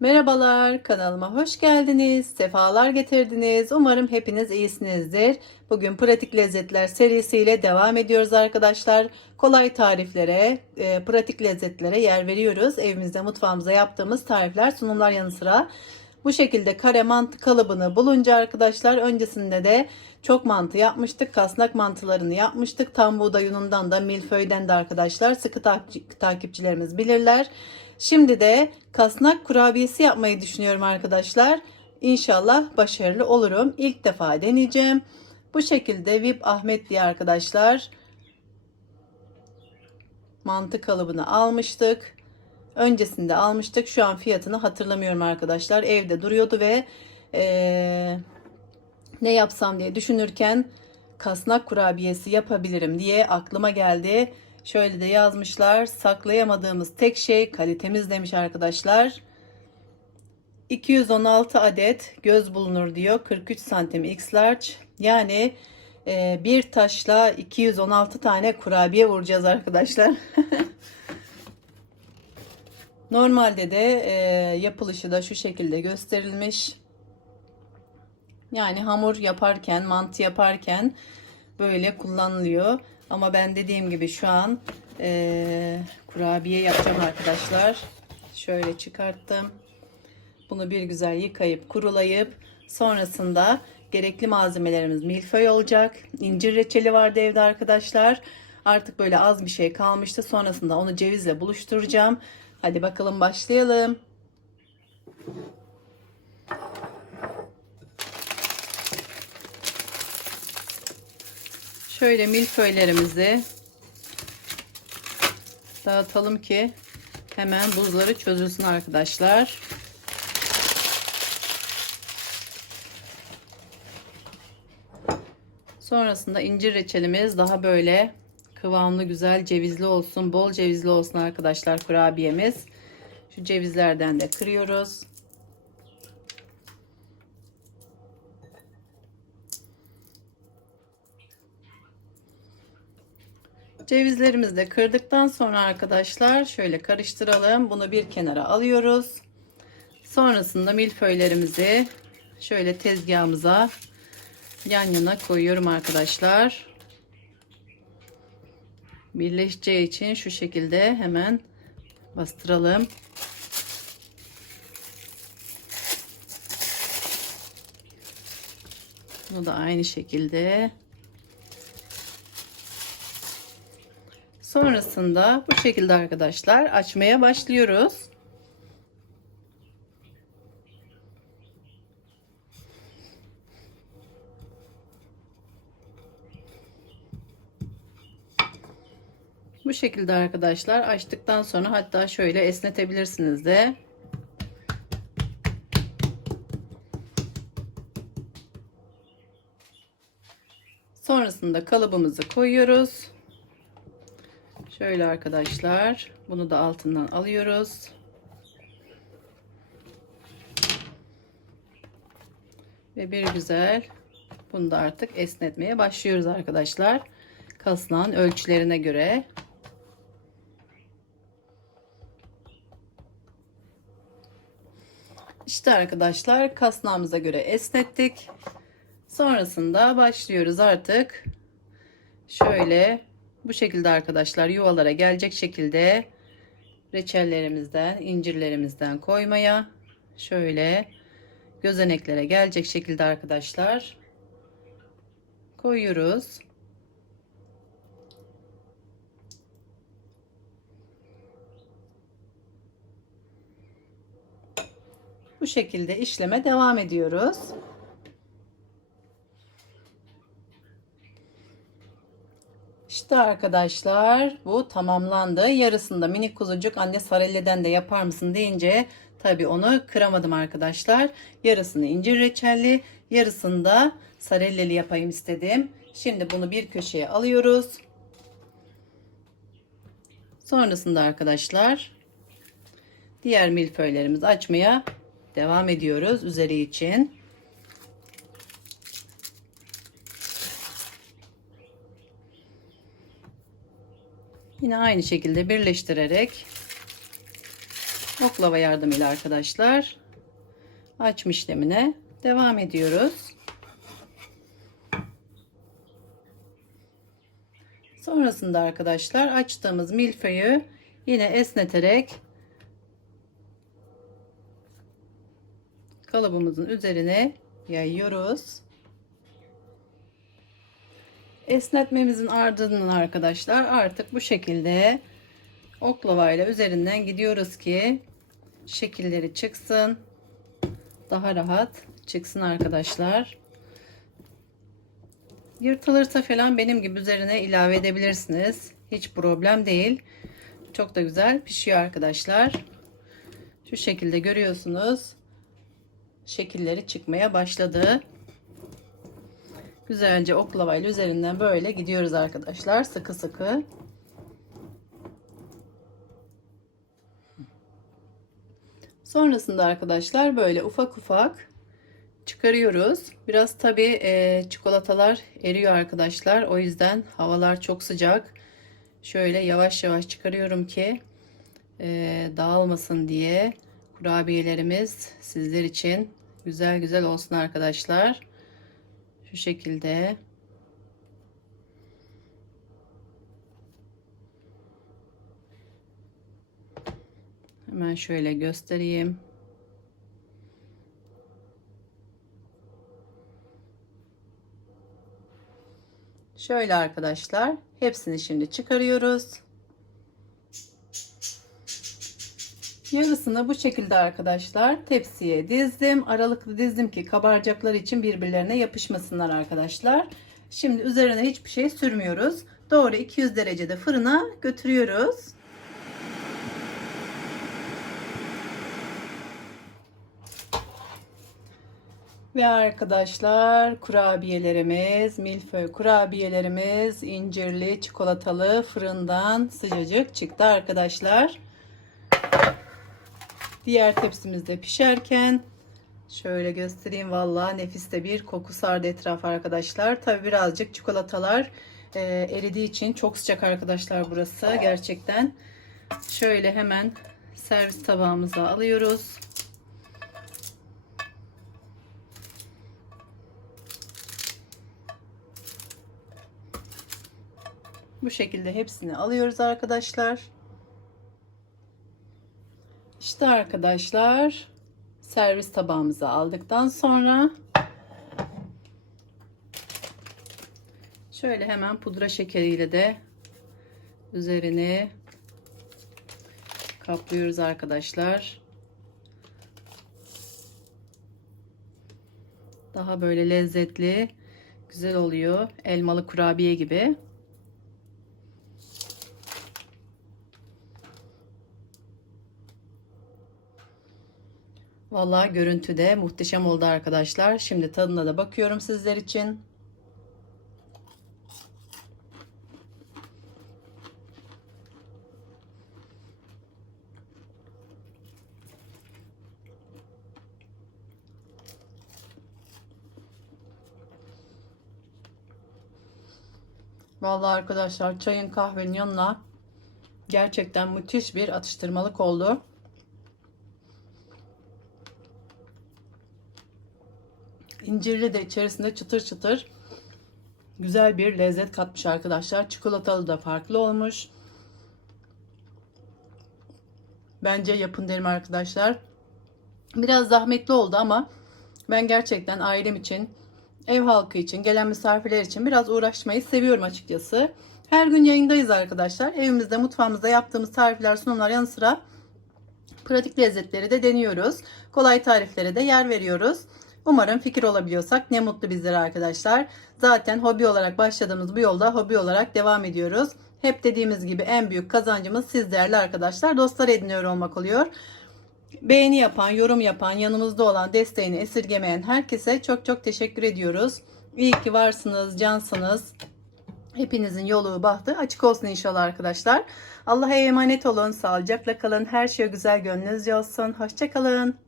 Merhabalar, kanalıma hoş geldiniz. Sefalar getirdiniz. Umarım hepiniz iyisinizdir. Bugün pratik lezzetler serisiyle devam ediyoruz arkadaşlar. Kolay tariflere, e, pratik lezzetlere yer veriyoruz. Evimizde, mutfağımızda yaptığımız tarifler, sunumlar yanı sıra. Bu şekilde kare mantı kalıbını bulunca arkadaşlar öncesinde de çok mantı yapmıştık. Kasnak mantılarını yapmıştık. Tam buğday unundan da milföyden de arkadaşlar sıkı takip- takipçilerimiz bilirler. Şimdi de kasnak kurabiyesi yapmayı düşünüyorum arkadaşlar. İnşallah başarılı olurum. İlk defa deneyeceğim. Bu şekilde VIP Ahmet diye arkadaşlar mantı kalıbını almıştık. Öncesinde almıştık. Şu an fiyatını hatırlamıyorum arkadaşlar. Evde duruyordu ve eee, ne yapsam diye düşünürken kasnak kurabiyesi yapabilirim diye aklıma geldi. Şöyle de yazmışlar. Saklayamadığımız tek şey kalitemiz demiş arkadaşlar. 216 adet göz bulunur diyor. 43 santim X large. Yani e, bir taşla 216 tane kurabiye vuracağız arkadaşlar. Normalde de e, yapılışı da şu şekilde gösterilmiş. Yani hamur yaparken, mantı yaparken böyle kullanılıyor. Ama ben dediğim gibi şu an e, kurabiye yapacağım arkadaşlar. Şöyle çıkarttım. Bunu bir güzel yıkayıp kurulayıp sonrasında gerekli malzemelerimiz milföy olacak. İncir reçeli vardı evde arkadaşlar. Artık böyle az bir şey kalmıştı. Sonrasında onu cevizle buluşturacağım. Hadi bakalım başlayalım. Şöyle milföylerimizi dağıtalım ki hemen buzları çözülsün arkadaşlar. Sonrasında incir reçelimiz daha böyle kıvamlı güzel cevizli olsun. Bol cevizli olsun arkadaşlar kurabiyemiz. Şu cevizlerden de kırıyoruz. Cevizlerimizi de kırdıktan sonra arkadaşlar şöyle karıştıralım. Bunu bir kenara alıyoruz. Sonrasında milföylerimizi şöyle tezgahımıza yan yana koyuyorum arkadaşlar. Birleşeceği için şu şekilde hemen bastıralım. Bunu da aynı şekilde Sonrasında bu şekilde arkadaşlar açmaya başlıyoruz. Bu şekilde arkadaşlar açtıktan sonra hatta şöyle esnetebilirsiniz de. Sonrasında kalıbımızı koyuyoruz. Şöyle arkadaşlar. Bunu da altından alıyoruz. Ve bir güzel bunu da artık esnetmeye başlıyoruz arkadaşlar. Kasnağın ölçülerine göre. İşte arkadaşlar kasnağımıza göre esnettik. Sonrasında başlıyoruz artık. Şöyle bu şekilde arkadaşlar yuvalara gelecek şekilde reçellerimizden, incirlerimizden koymaya şöyle gözeneklere gelecek şekilde arkadaşlar koyuyoruz. Bu şekilde işleme devam ediyoruz. İşte arkadaşlar bu tamamlandı. Yarısında minik kuzucuk anne sarelleden de yapar mısın deyince tabi onu kıramadım arkadaşlar. Yarısını incir reçelli yarısında sarelleli yapayım istedim. Şimdi bunu bir köşeye alıyoruz. Sonrasında arkadaşlar diğer milföylerimizi açmaya devam ediyoruz üzeri için. Yine aynı şekilde birleştirerek oklava yardımıyla arkadaşlar açma işlemine devam ediyoruz. Sonrasında arkadaşlar açtığımız milföyü yine esneterek kalıbımızın üzerine yayıyoruz. Esnetmemizin ardından arkadaşlar artık bu şekilde oklavayla üzerinden gidiyoruz ki şekilleri çıksın. Daha rahat çıksın arkadaşlar. Yırtılırsa falan benim gibi üzerine ilave edebilirsiniz. Hiç problem değil. Çok da güzel pişiyor arkadaşlar. Şu şekilde görüyorsunuz. Şekilleri çıkmaya başladı. Güzelce oklavayla üzerinden böyle gidiyoruz arkadaşlar. Sıkı sıkı. Sonrasında arkadaşlar böyle ufak ufak çıkarıyoruz. Biraz tabi e, çikolatalar eriyor arkadaşlar. O yüzden havalar çok sıcak. Şöyle yavaş yavaş çıkarıyorum ki e, dağılmasın diye kurabiyelerimiz sizler için güzel güzel olsun arkadaşlar. Şu şekilde. Hemen şöyle göstereyim. Şöyle arkadaşlar hepsini şimdi çıkarıyoruz. Yarısını bu şekilde arkadaşlar tepsiye dizdim. Aralıklı dizdim ki kabaracaklar için birbirlerine yapışmasınlar arkadaşlar. Şimdi üzerine hiçbir şey sürmüyoruz. Doğru 200 derecede fırına götürüyoruz. Ve arkadaşlar kurabiyelerimiz, milföy kurabiyelerimiz incirli çikolatalı fırından sıcacık çıktı arkadaşlar. Diğer tepsimizde pişerken şöyle göstereyim vallahi nefis de bir koku sardı etraf arkadaşlar. Tabi birazcık çikolatalar e, eridiği için çok sıcak arkadaşlar burası gerçekten. Şöyle hemen servis tabağımıza alıyoruz. Bu şekilde hepsini alıyoruz arkadaşlar. İşte arkadaşlar servis tabağımızı aldıktan sonra şöyle hemen pudra şekeriyle de üzerine kaplıyoruz arkadaşlar. Daha böyle lezzetli, güzel oluyor. Elmalı kurabiye gibi. Vallahi görüntü de muhteşem oldu arkadaşlar. Şimdi tadına da bakıyorum sizler için. Vallahi arkadaşlar çayın kahvenin yanına gerçekten müthiş bir atıştırmalık oldu. İncirli de içerisinde çıtır çıtır güzel bir lezzet katmış arkadaşlar. Çikolatalı da farklı olmuş. Bence yapın derim arkadaşlar. Biraz zahmetli oldu ama ben gerçekten ailem için, ev halkı için, gelen misafirler için biraz uğraşmayı seviyorum açıkçası. Her gün yayındayız arkadaşlar. Evimizde, mutfağımızda yaptığımız tarifler, sunumlar yanı sıra pratik lezzetleri de deniyoruz. Kolay tariflere de yer veriyoruz. Umarım fikir olabiliyorsak ne mutlu bizlere arkadaşlar. Zaten hobi olarak başladığımız bu yolda hobi olarak devam ediyoruz. Hep dediğimiz gibi en büyük kazancımız siz değerli arkadaşlar. Dostlar ediniyor olmak oluyor. Beğeni yapan, yorum yapan, yanımızda olan, desteğini esirgemeyen herkese çok çok teşekkür ediyoruz. İyi ki varsınız, cansınız. Hepinizin yolu, bahtı açık olsun inşallah arkadaşlar. Allah'a emanet olun, sağlıcakla kalın. Her şey güzel gönlünüzce olsun. Hoşçakalın.